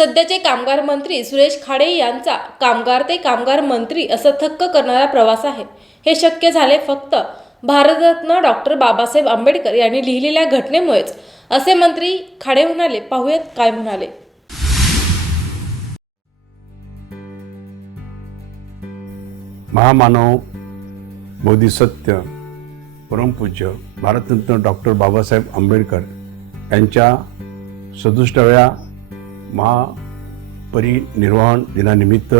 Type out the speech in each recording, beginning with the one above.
सध्याचे कामगार मंत्री सुरेश खाडे यांचा कामगार ते कामगार मंत्री असं थक्क करणारा प्रवास आहे. हे शक्य झाले फक्त भारतरत्न डॉक्टर बाबासाहेब आंबेडकर यांनी लिहिलेल्या घटनेमुळेच. असे मंत्री खाडे म्हणाले पाहूयात काय म्हणाले. महामानव बोधिसत्य परमपूज्य भारतरत्न डॉक्टर बाबासाहेब आंबेडकर यांच्या सदुष्टाव्या महापरिनिर्वाण दिनानिमित्त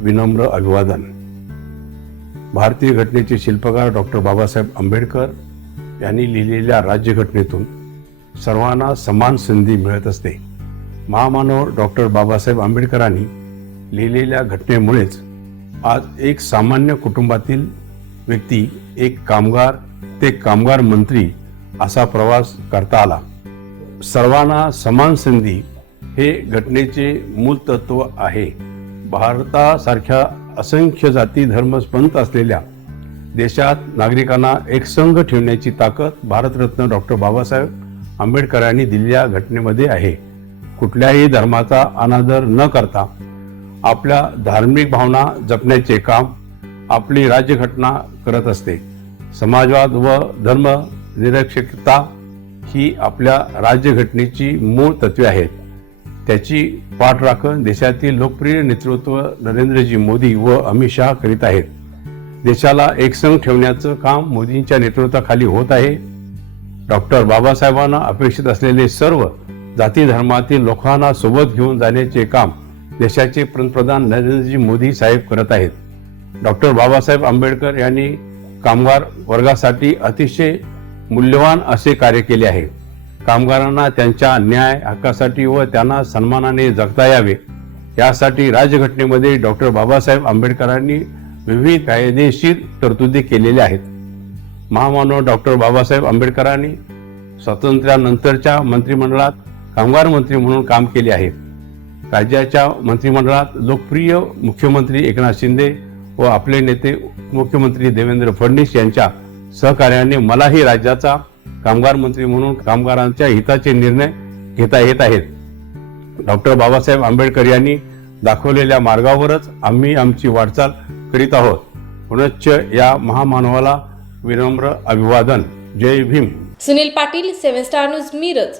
विनम्र अभिवादन. भारतीय घटनेचे शिल्पकार डॉक्टर बाबासाहेब आंबेडकर यांनी लिहिलेल्या राज्यघटनेतून सर्वांना समान संधी मिळत असते. महामानव डॉक्टर बाबासाहेब आंबेडकरांनी लिहिलेल्या घटनेमुळेच आज एक सामान्य कुटुंबातील व्यक्ती एक कामगार ते कामगार मंत्री असा प्रवास करता आला. सर्वांना समान संधी हे घटनेचे मूल तत्व आहे. भारतासारख्या असंख्य जाती धर्म पंत असलेल्या देशात नागरिकांना एकसंघ ठेवण्याची ताकद भारतरत्न डॉक्टर बाबासाहेब आंबेडकरांनी दिलेल्या घटनेमध्ये आहे. कुठल्याही धर्माचा अनादर न करता आपल्या धार्मिक भावना जपण्याचे काम आपली राज्यघटना करत असते. समाजवाद व धर्मनिरक्षकता ही आपल्या राज्यघटनेची मूळ तत्वे आहेत. त्याची पाठराखण देशातील लोकप्रिय नेतृत्व नरेंद्रजी मोदी व अमित शहा करीत आहेत. देशाला एकसंघ ठेवण्याचं काम मोदींच्या नेतृत्वाखाली होत आहे. डॉक्टर बाबासाहेबांना अपेक्षित असलेले सर्व जाती धर्मातील लोकांना सोबत घेऊन जाण्याचे काम देशाचे पंतप्रधान नरेंद्रजी मोदी साहेब करत आहेत. डॉक्टर बाबासाहेब आंबेडकर यांनी कामगार वर्गासाठी अतिशय मूल्यवान असे कार्य केले आहे. कामगारांना त्यांच्या न्याय हक्कासाठी व त्यांना सन्मानाने जगता यावे. यासाठी राज्यघटनेमध्ये डॉक्टर बाबासाहेब आंबेडकरांनी विविध कायदेशीर तरतुदी केलेल्या आहेत. महामानव डॉक्टर बाबासाहेब आंबेडकरांनी स्वातंत्र्यानंतरच्या मंत्रिमंडळात कामगार मंत्री म्हणून काम केले आहे. राज्याच्या मंत्रिमंडळात लोकप्रिय मुख्यमंत्री एकनाथ शिंदे व आपले नेते मुख्यमंत्री देवेंद्र फडणवीस यांच्या सहकार्याने मलाही राज्याचा कामगार मंत्री म्हणून कामगारांच्या हिताचे निर्णय घेता येत आहेत. डॉक्टर बाबासाहेब आंबेडकर यांनी दाखवलेल्या मार्गावरच आम्ही आमची वाटचाल करीत आहोत. पुनश्च या महामानवाला विनम्र अभिवादन. जय Bhim. Sunil Patil seven star news Miraj.